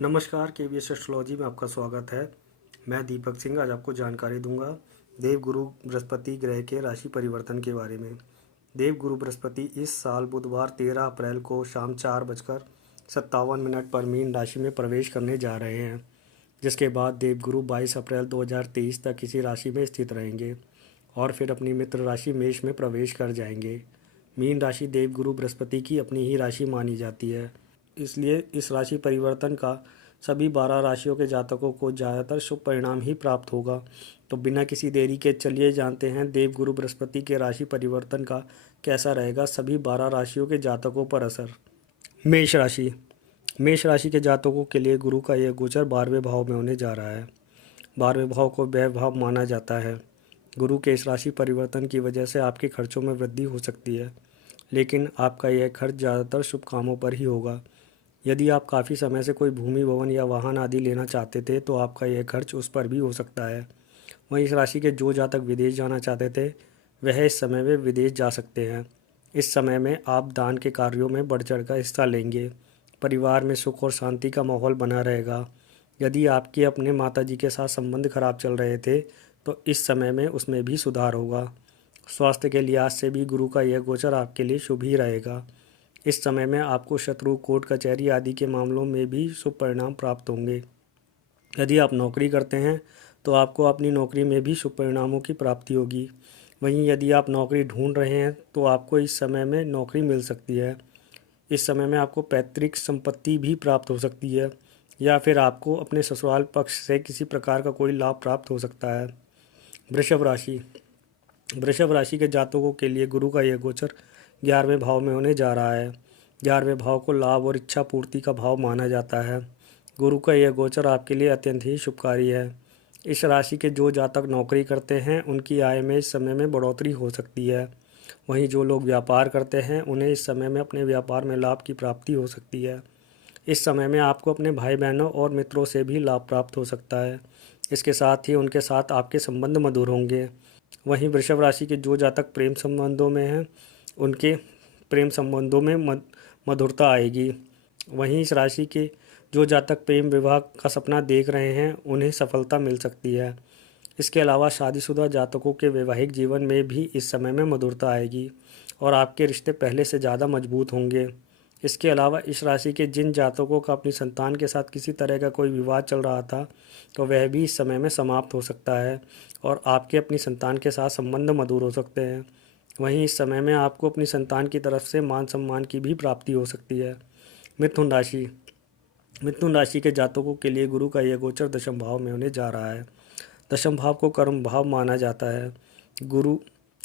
नमस्कार, KVS astrology में आपका स्वागत है। मैं दीपक सिंह आज आपको जानकारी दूंगा देवगुरु बृहस्पति ग्रह के राशि परिवर्तन के बारे में। देवगुरु बृहस्पति इस साल बुधवार 13 अप्रैल को शाम 4:57 पर मीन राशि में प्रवेश करने जा रहे हैं, जिसके बाद देवगुरु 22 अप्रैल 2023 तक इसी राशि में स्थित रहेंगे और फिर अपनी मित्र राशि मेष में प्रवेश कर जाएंगे। मीन राशि देवगुरु बृहस्पति की अपनी ही राशि मानी जाती है, इसलिए इस राशि परिवर्तन का सभी 12 राशियों के जातकों को ज़्यादातर शुभ परिणाम ही प्राप्त होगा। तो बिना किसी देरी के चलिए जानते हैं देवगुरु बृहस्पति के राशि परिवर्तन का कैसा रहेगा सभी 12 राशियों के जातकों पर असर। मेष राशि के जातकों के लिए गुरु का यह गोचर 12वें भाव में होने जा रहा है। 12वें भाव को व्यय भाव माना जाता है। गुरु के इस राशि परिवर्तन की वजह से आपके खर्चों में वृद्धि हो सकती है, लेकिन आपका यह खर्च ज़्यादातर शुभ कामों पर ही होगा। यदि आप काफ़ी समय से कोई भूमि, भवन या वाहन आदि लेना चाहते थे तो आपका यह खर्च उस पर भी हो सकता है। वहीं इस राशि के जो जातक विदेश जाना चाहते थे वह इस समय में विदेश जा सकते हैं। इस समय में आप दान के कार्यों में बढ़ चढ़ कर हिस्सा लेंगे। परिवार में सुख और शांति का माहौल बना रहेगा। यदि आपके अपने माताजी के साथ संबंध खराब चल रहे थे तो इस समय में उसमें भी सुधार होगा। स्वास्थ्य के लिहाज से भी गुरु का यह गोचर आपके लिए शुभ ही रहेगा। इस समय में आपको शत्रु, कोर्ट कचहरी आदि के मामलों में भी शुभ परिणाम प्राप्त होंगे। यदि आप नौकरी करते हैं तो आपको अपनी नौकरी में भी शुभ परिणामों की प्राप्ति होगी। वहीं यदि आप नौकरी ढूंढ रहे हैं तो आपको इस समय में नौकरी मिल सकती है। इस समय में आपको पैतृक संपत्ति भी प्राप्त हो सकती है या फिर आपको अपने ससुराल पक्ष से किसी प्रकार का कोई लाभ प्राप्त हो सकता है। वृषभ राशि के जातकों के लिए गुरु का यह गोचर 11वें भाव में होने जा रहा है। 11वें भाव को लाभ और इच्छा पूर्ति का भाव माना जाता है। गुरु का यह गोचर आपके लिए अत्यंत ही शुभकारी है। इस राशि के जो जातक नौकरी करते हैं उनकी आय में इस समय में बढ़ोतरी हो सकती है। वहीं जो लोग व्यापार करते हैं उन्हें इस समय में अपने व्यापार में लाभ की प्राप्ति हो सकती है। इस समय में आपको अपने भाई बहनों और मित्रों से भी लाभ प्राप्त हो सकता है। इसके साथ ही उनके साथ आपके संबंध मधुर होंगे। वहीं वृषभ राशि के जो जातक प्रेम संबंधों में हैं उनके प्रेम संबंधों में मधुरता आएगी। वहीं इस राशि के जो जातक प्रेम विवाह का सपना देख रहे हैं उन्हें सफलता मिल सकती है। इसके अलावा शादीशुदा जातकों के वैवाहिक जीवन में भी इस समय में मधुरता आएगी और आपके रिश्ते पहले से ज़्यादा मजबूत होंगे। इसके अलावा इस राशि के जिन जातकों का अपनी संतान के साथ किसी तरह का कोई विवाद चल रहा था तो वह भी इस समय में समाप्त हो सकता है और आपके अपनी संतान के साथ संबंध मधुर हो सकते हैं। वहीं इस समय में आपको अपनी संतान की तरफ से मान सम्मान की भी प्राप्ति हो सकती है। मिथुन राशि के जातकों के लिए गुरु का यह गोचर दशम भाव में होने जा रहा है। दशम भाव को कर्म भाव माना जाता है। गुरु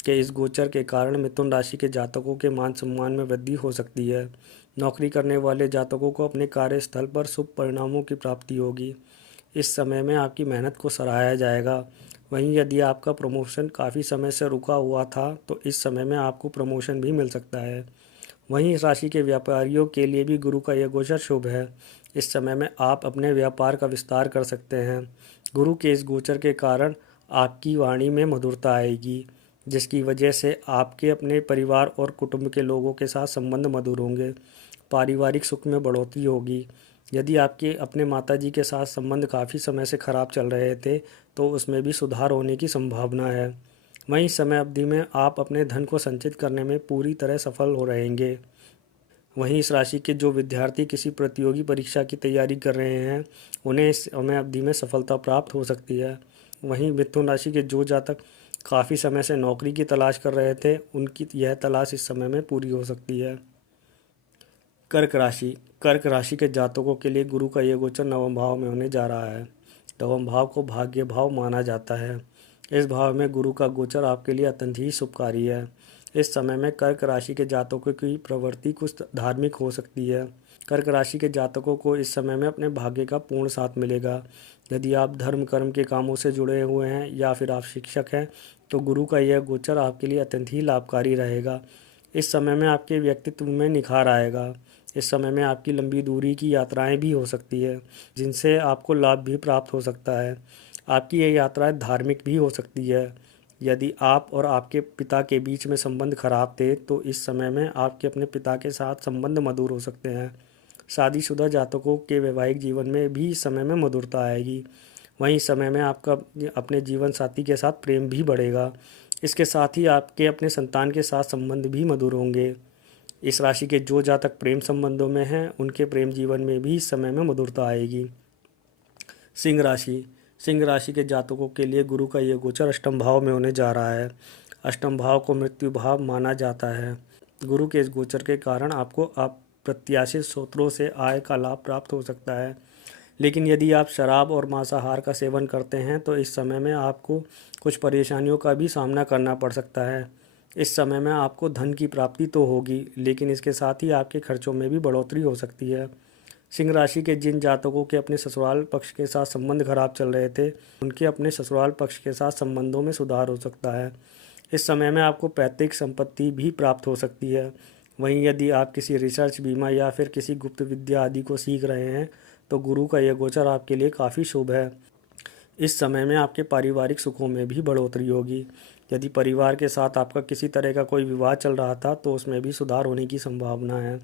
के इस गोचर के कारण मिथुन राशि के जातकों के मान सम्मान में वृद्धि हो सकती है। नौकरी करने वाले जातकों को अपने कार्यस्थल पर शुभ परिणामों की प्राप्ति होगी। इस समय में आपकी मेहनत को सराहा जाएगा। वहीं यदि आपका प्रमोशन काफ़ी समय से रुका हुआ था तो इस समय में आपको प्रमोशन भी मिल सकता है। वहीं इस राशि के व्यापारियों के लिए भी गुरु का यह गोचर शुभ है। इस समय में आप अपने व्यापार का विस्तार कर सकते हैं। गुरु के इस गोचर के कारण आपकी वाणी में मधुरता आएगी, जिसकी वजह से आपके अपने परिवार और कुटुंब के लोगों के साथ संबंध मधुर होंगे। पारिवारिक सुख में बढ़ोतरी होगी। यदि आपके अपने माताजी के साथ संबंध काफ़ी समय से खराब चल रहे थे तो उसमें भी सुधार होने की संभावना है। वहीं समय अवधि में आप अपने धन को संचित करने में पूरी तरह सफल हो रहेंगे। वहीं इस राशि के जो विद्यार्थी किसी प्रतियोगी परीक्षा की तैयारी कर रहे हैं उन्हें इस समय अवधि में सफलता प्राप्त हो सकती है। वहीं मिथुन राशि के जो जातक काफ़ी समय से नौकरी की तलाश कर रहे थे उनकी यह तलाश इस समय में पूरी हो सकती है। कर्क राशि के जातकों के लिए गुरु का यह गोचर नवम भाव में होने जा रहा है। नवम भाव को भाग्य भाव माना जाता है। इस भाव में गुरु का गोचर आपके लिए अत्यंत ही शुभकारी है। इस समय में कर्क राशि के जातकों की प्रवृत्ति कुछ धार्मिक हो सकती है। कर्क राशि के जातकों को इस समय में अपने भाग्य का पूर्ण साथ मिलेगा। यदि आप धर्म कर्म के कामों से जुड़े हुए हैं या फिर आप शिक्षक हैं तो गुरु का यह गोचर आपके लिए अत्यंत ही लाभकारी रहेगा। इस समय में आपके व्यक्तित्व में निखार आएगा। इस समय में आपकी लंबी दूरी की यात्राएं भी हो सकती है जिनसे आपको लाभ भी प्राप्त हो सकता है। आपकी ये यात्राएं धार्मिक भी हो सकती है। यदि आप और आपके पिता के बीच में संबंध खराब थे तो इस समय में आपके अपने पिता के साथ संबंध मधुर हो सकते हैं। शादीशुदा जातकों के वैवाहिक जीवन में भी इस समय में मधुरता आएगी। वहीं इस समय में आपका अपने जीवन साथी के साथ प्रेम भी बढ़ेगा। इसके साथ ही आपके अपने संतान के साथ संबंध भी मधुर होंगे। इस राशि के जो जातक प्रेम संबंधों में हैं उनके प्रेम जीवन में भी इस समय में मधुरता आएगी। सिंह राशि। सिंह राशि के जातकों के लिए गुरु का ये गोचर अष्टम भाव में होने जा रहा है। अष्टम भाव को मृत्यु भाव माना जाता है। गुरु के इस गोचर के कारण आपको अप्रत्याशित स्रोतों से आय का लाभ प्राप्त हो सकता है। लेकिन यदि आप शराब और मांसाहार का सेवन करते हैं तो इस समय में आपको कुछ परेशानियों का भी सामना करना पड़ सकता है। इस समय में आपको धन की प्राप्ति तो होगी, लेकिन इसके साथ ही आपके खर्चों में भी बढ़ोतरी हो सकती है। सिंह राशि के जिन जातकों के अपने ससुराल पक्ष के साथ संबंध खराब चल रहे थे, उनके अपने ससुराल पक्ष के साथ संबंधों में सुधार हो सकता है। इस समय में आपको पैतृक संपत्ति भी प्राप्त हो सकती है। वहीं यदि आप किसी रिसर्च, बीमा या फिर किसी गुप्त विद्या आदि को सीख रहे हैं तो गुरु का यह गोचर आपके लिए काफ़ी शुभ है। इस समय में आपके पारिवारिक सुखों में भी बढ़ोतरी होगी। यदि परिवार के साथ आपका किसी तरह का कोई विवाद चल रहा था तो उसमें भी सुधार होने की संभावना है।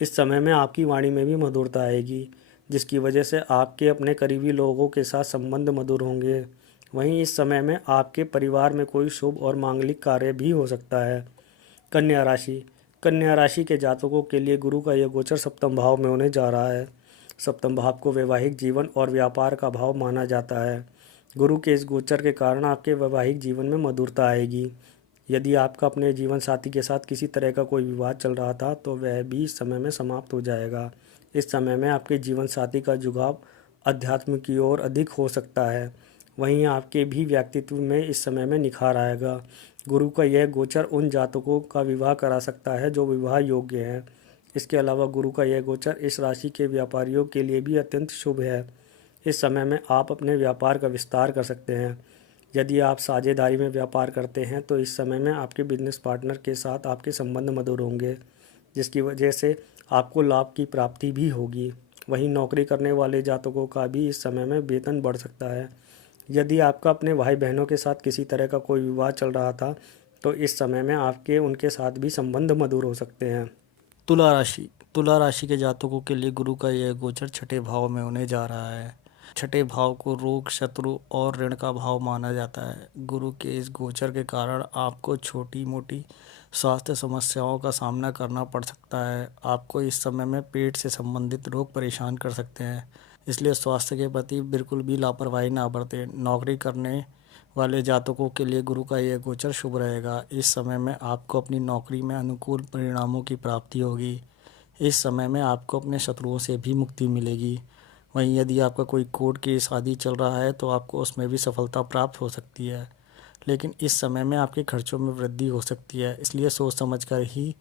इस समय में आपकी वाणी में भी मधुरता आएगी, जिसकी वजह से आपके अपने करीबी लोगों के साथ संबंध मधुर होंगे। वहीं इस समय में आपके परिवार में कोई शुभ और मांगलिक कार्य भी हो सकता है। कन्या राशि। कन्या राशि के जातकों के लिए गुरु का यह गोचर सप्तम भाव में होने जा रहा है। सप्तम भाव को वैवाहिक जीवन और व्यापार का भाव माना जाता है। गुरु के इस गोचर के कारण आपके वैवाहिक जीवन में मधुरता आएगी। यदि आपका अपने जीवन साथी के साथ किसी तरह का कोई विवाद चल रहा था तो वह भी इस समय में समाप्त हो जाएगा। इस समय में आपके जीवन साथी का झुकाव अध्यात्म की ओर अधिक हो सकता है। वहीं आपके भी व्यक्तित्व में इस समय में निखार आएगा। गुरु का यह गोचर उन जातकों का विवाह करा सकता है जो विवाह योग्य हैं। इसके अलावा गुरु का यह गोचर इस राशि के व्यापारियों के लिए भी अत्यंत शुभ है। इस समय में आप अपने व्यापार का विस्तार कर सकते हैं। यदि आप साझेदारी में व्यापार करते हैं तो इस समय में आपके बिजनेस पार्टनर के साथ आपके संबंध मधुर होंगे, जिसकी वजह से आपको लाभ की प्राप्ति भी होगी। वहीं नौकरी करने वाले जातकों का भी इस समय में वेतन बढ़ सकता है। यदि आपका अपने भाई बहनों के साथ किसी तरह का कोई विवाद चल रहा था तो इस समय में आपके उनके साथ भी संबंध मधुर हो सकते हैं। तुला राशि। तुला राशि के जातकों के लिए गुरु का यह गोचर छठे भाव में होने जा रहा है। छठे भाव को रोग, शत्रु और ऋण का भाव माना जाता है। गुरु के इस गोचर के कारण आपको छोटी मोटी स्वास्थ्य समस्याओं का सामना करना पड़ सकता है। आपको इस समय में पेट से संबंधित रोग परेशान कर सकते हैं, इसलिए स्वास्थ्य के प्रति बिल्कुल भी लापरवाही ना बरतें। नौकरी करने वाले जातकों के लिए गुरु का यह गोचर शुभ रहेगा। इस समय में आपको अपनी नौकरी में अनुकूल परिणामों की प्राप्ति होगी। इस समय में आपको अपने शत्रुओं से भी मुक्ति मिलेगी। वहीं यदि आपका कोई कोर्ट केस आदि चल रहा है तो आपको उसमें भी सफलता प्राप्त हो सकती है। लेकिन इस समय में आपके खर्चों में वृद्धि हो सकती है, इसलिए सोच समझकर ही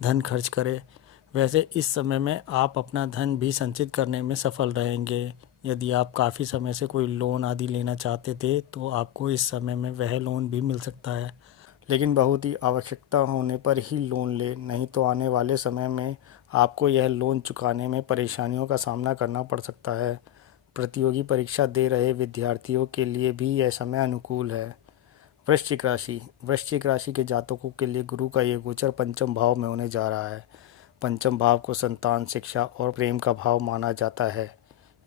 धन खर्च करें। वैसे इस समय में आप अपना धन भी संचित करने में सफल रहेंगे। यदि आप काफ़ी समय से कोई लोन आदि लेना चाहते थे तो आपको इस समय में वह लोन भी मिल सकता है, लेकिन बहुत ही आवश्यकता होने पर ही लोन लें, नहीं तो आने वाले समय में आपको यह लोन चुकाने में परेशानियों का सामना करना पड़ सकता है। प्रतियोगी परीक्षा दे रहे विद्यार्थियों के लिए भी यह समय अनुकूल है। वृश्चिक राशि। वृश्चिक राशि के जातकों के लिए गुरु का ये गोचर पंचम भाव में होने जा रहा है। पंचम भाव को संतान, शिक्षा और प्रेम का भाव माना जाता है।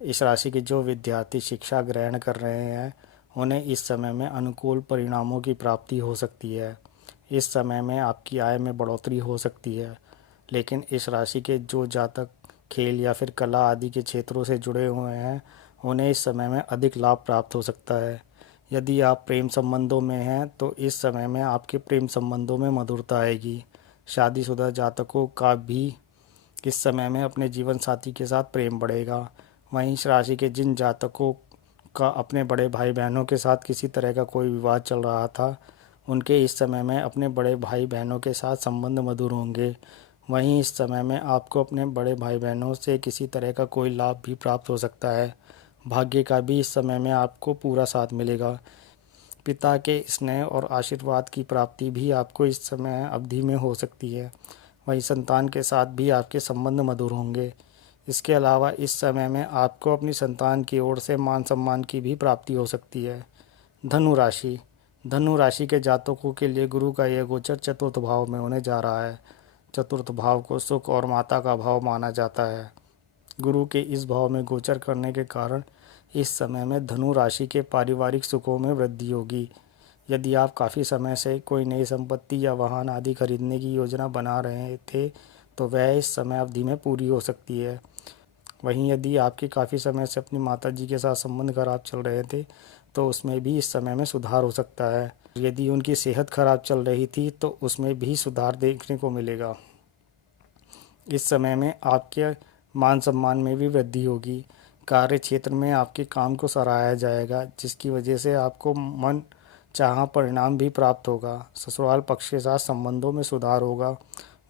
इस राशि के जो विद्यार्थी शिक्षा ग्रहण कर रहे हैं उन्हें इस समय में अनुकूल परिणामों की प्राप्ति हो सकती है। इस समय में आपकी आय में बढ़ोतरी हो सकती है। लेकिन इस राशि के जो जातक खेल या फिर कला आदि के क्षेत्रों से जुड़े हुए हैं उन्हें इस समय में अधिक लाभ प्राप्त हो सकता है। यदि आप प्रेम संबंधों में हैं तो इस समय में आपके प्रेम संबंधों में मधुरता आएगी। शादीशुदा जातकों का भी इस समय में अपने जीवन साथी के साथ प्रेम बढ़ेगा। वहीं इस राशि के जिन जातकों का अपने बड़े भाई बहनों के साथ किसी तरह का कोई विवाद चल रहा था उनके इस समय में अपने बड़े भाई बहनों के साथ संबंध मधुर होंगे। वहीं इस समय में आपको अपने बड़े भाई बहनों से किसी तरह का कोई लाभ भी प्राप्त हो सकता है। भाग्य का भी इस समय में आपको पूरा साथ मिलेगा। पिता के स्नेह और आशीर्वाद की प्राप्ति भी आपको इस समय अवधि में हो सकती है। वहीं संतान के साथ भी आपके संबंध मधुर होंगे। इसके अलावा इस समय में आपको अपनी संतान की ओर से मान सम्मान की भी प्राप्ति हो सकती है। धनु राशि। धनु राशि के जातकों के लिए गुरु का यह गोचर चतुर्थ भाव में होने जा रहा है। चतुर्थ भाव को सुख और माता का भाव माना जाता है। गुरु के इस भाव में गोचर करने के कारण इस समय में धनु राशि के पारिवारिक सुखों में वृद्धि होगी। यदि आप काफ़ी समय से कोई नई संपत्ति या वाहन आदि खरीदने की योजना बना रहे थे तो वह इस समय अवधि में पूरी हो सकती है। वहीं यदि आपके काफ़ी समय से अपनी माताजी के साथ संबंध खराब चल रहे थे तो उसमें भी इस समय में सुधार हो सकता है। यदि उनकी सेहत खराब चल रही थी तो उसमें भी सुधार देखने को मिलेगा। इस समय में आपके मान सम्मान में भी वृद्धि होगी। कार्य क्षेत्र में आपके काम को सराहा जाएगा, जिसकी वजह से आपको मन चाहा परिणाम भी प्राप्त होगा। ससुराल पक्ष के साथ संबंधों में सुधार होगा।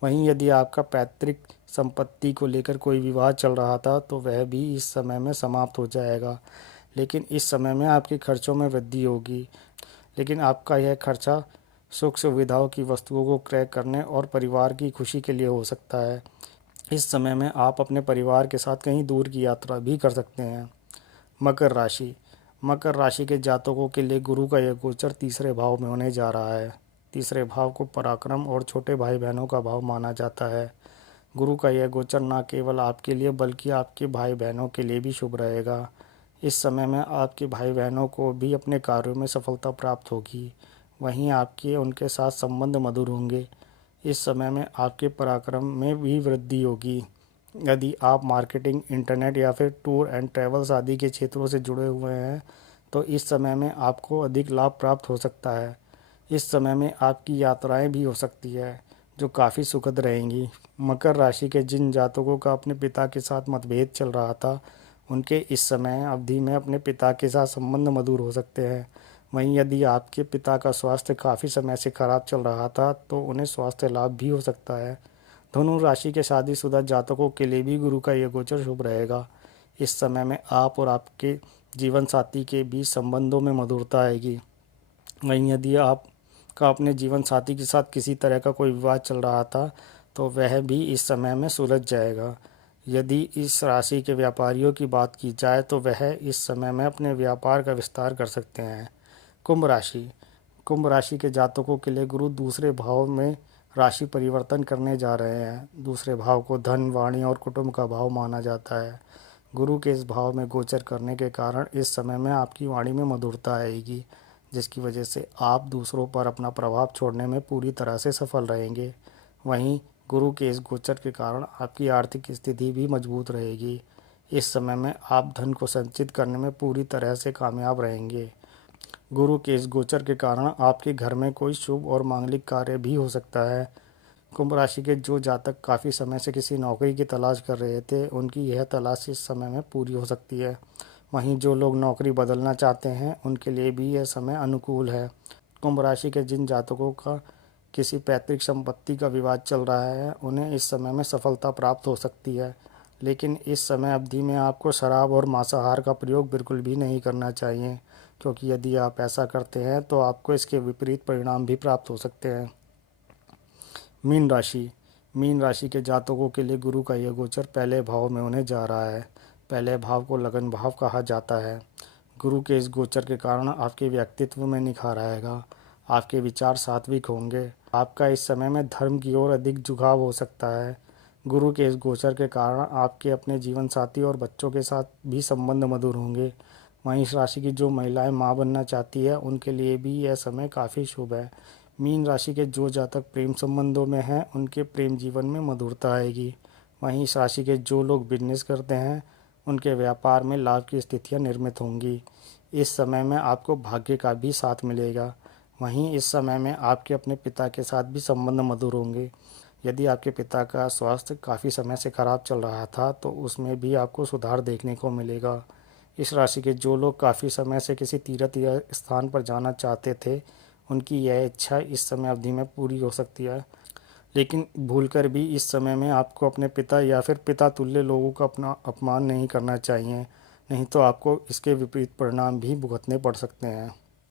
वहीं यदि आपका पैतृक संपत्ति को लेकर कोई विवाद चल रहा था तो वह भी इस समय में समाप्त हो जाएगा। लेकिन इस समय में आपके खर्चों में वृद्धि होगी। लेकिन आपका यह खर्चा सुख सुविधाओं की वस्तुओं को क्रय करने और परिवार की खुशी के लिए हो सकता है। इस समय में आप अपने परिवार के साथ कहीं दूर की यात्रा भी कर सकते हैं। मकर राशि के जातकों के लिए गुरु का यह गोचर तीसरे भाव में होने जा रहा है। तीसरे भाव को पराक्रम और छोटे भाई बहनों का भाव माना जाता है। गुरु का यह गोचर न केवल आपके लिए बल्कि आपके भाई बहनों के लिए भी शुभ रहेगा। इस समय में आपके भाई बहनों को भी अपने कार्यों में सफलता प्राप्त होगी। वहीं आपके उनके साथ संबंध मधुर होंगे। इस समय में आपके पराक्रम में भी वृद्धि होगी। यदि आप मार्केटिंग, इंटरनेट या फिर टूर एंड ट्रैवल्स आदि के क्षेत्रों से जुड़े हुए हैं तो इस समय में आपको अधिक लाभ प्राप्त हो सकता है। इस समय में आपकी यात्राएं भी हो सकती है जो काफ़ी सुखद रहेंगी। मकर राशि के जिन जातकों का अपने पिता के साथ मतभेद चल रहा था उनके इस समय अवधि में अपने पिता के साथ संबंध मधुर हो सकते हैं। वहीं यदि आपके पिता का स्वास्थ्य काफ़ी समय से खराब चल रहा था तो उन्हें स्वास्थ्य लाभ भी हो सकता है। धनु राशि के शादीशुदा जातकों के लिए भी गुरु का यह गोचर शुभ रहेगा। इस समय में आप और आपके जीवन साथी के बीच संबंधों में मधुरता आएगी। वहीं यदि आपका अपने जीवन साथी के साथ किसी तरह का कोई विवाद चल रहा था तो वह भी इस समय में सुलझ जाएगा। यदि इस राशि के व्यापारियों की बात की जाए तो वह इस समय में अपने व्यापार का विस्तार कर सकते हैं। कुंभ राशि के जातकों के लिए गुरु दूसरे भाव में राशि परिवर्तन करने जा रहे हैं। दूसरे भाव को धन, वाणी और कुटुंब का भाव माना जाता है। गुरु के इस भाव में गोचर करने के कारण इस समय में आपकी वाणी में मधुरता आएगी, जिसकी वजह से आप दूसरों पर अपना प्रभाव छोड़ने में पूरी तरह से सफल रहेंगे। वहीं गुरु के इस गोचर के कारण आपकी आर्थिक स्थिति भी मजबूत रहेगी। इस समय में आप धन को संचित करने में पूरी तरह से कामयाब रहेंगे। गुरु के इस गोचर के कारण आपके घर में कोई शुभ और मांगलिक कार्य भी हो सकता है। कुंभ राशि के जो जातक काफ़ी समय से किसी नौकरी की तलाश कर रहे थे उनकी यह तलाश इस समय में पूरी हो सकती है। वहीं जो लोग नौकरी बदलना चाहते हैं उनके लिए भी यह समय अनुकूल है। कुंभ राशि के जिन जातकों का किसी पैतृक संपत्ति का विवाद चल रहा है उन्हें इस समय में सफलता प्राप्त हो सकती है। लेकिन इस समय अवधि में आपको शराब और मांसाहार का प्रयोग बिल्कुल भी नहीं करना चाहिए, क्योंकि यदि आप ऐसा करते हैं तो आपको इसके विपरीत परिणाम भी प्राप्त हो सकते हैं। मीन राशि के जातकों के लिए गुरु का यह गोचर पहले भाव में होने जा रहा है। पहले भाव को लगन भाव कहा जाता है। गुरु के इस गोचर के कारण आपके व्यक्तित्व में निखार आएगा। आपके विचार सात्विक होंगे। आपका इस समय में धर्म की ओर अधिक झुकाव हो सकता है। गुरु के इस गोचर के कारण आपके अपने जीवन साथी और बच्चों के साथ भी संबंध मधुर होंगे। वहीं इस राशि की जो महिलाएं मां बनना चाहती है उनके लिए भी यह समय काफ़ी शुभ है। मीन राशि के जो जातक प्रेम संबंधों में हैं उनके प्रेम जीवन में मधुरता आएगी। वहीं इस राशि के जो लोग बिजनेस करते हैं उनके व्यापार में लाभ की स्थितियां निर्मित होंगी। इस समय में आपको भाग्य का भी साथ मिलेगा। वहीं इस समय में आपके अपने पिता के साथ भी संबंध मधुर होंगे। यदि आपके पिता का स्वास्थ्य काफ़ी समय से खराब चल रहा था तो उसमें भी आपको सुधार देखने को मिलेगा। इस राशि के जो लोग काफ़ी समय से किसी तीर्थ या स्थान पर जाना चाहते थे उनकी यह इच्छा इस समय अवधि में पूरी हो सकती है। लेकिन भूलकर भी इस समय में आपको अपने पिता या फिर पिता तुल्य लोगों का अपना अपमान नहीं करना चाहिए, नहीं तो आपको इसके विपरीत परिणाम भी भुगतने पड़ सकते हैं।